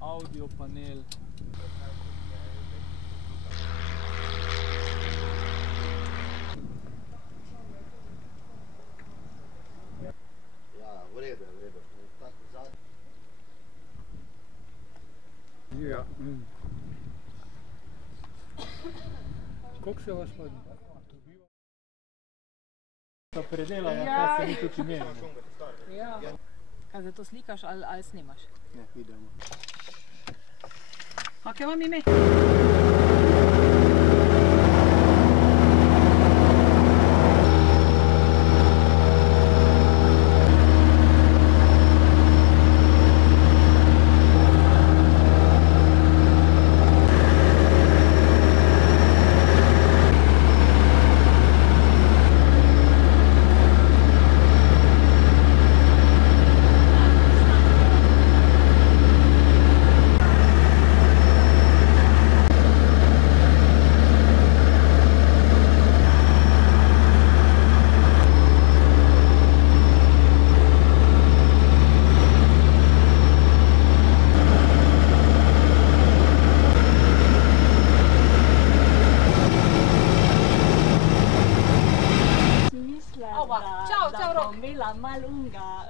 audio panel. Ja, v redu, v redu. Tako zadnji. Ja. Koliko se vas pa dobiva? Predela, ja, pa se ni tudi imeli. Ja. Kaj zato slikaš ali snimaš? Ne, vidimo. Kakaj vam ime? Ciao, ciao, da bombilla malunga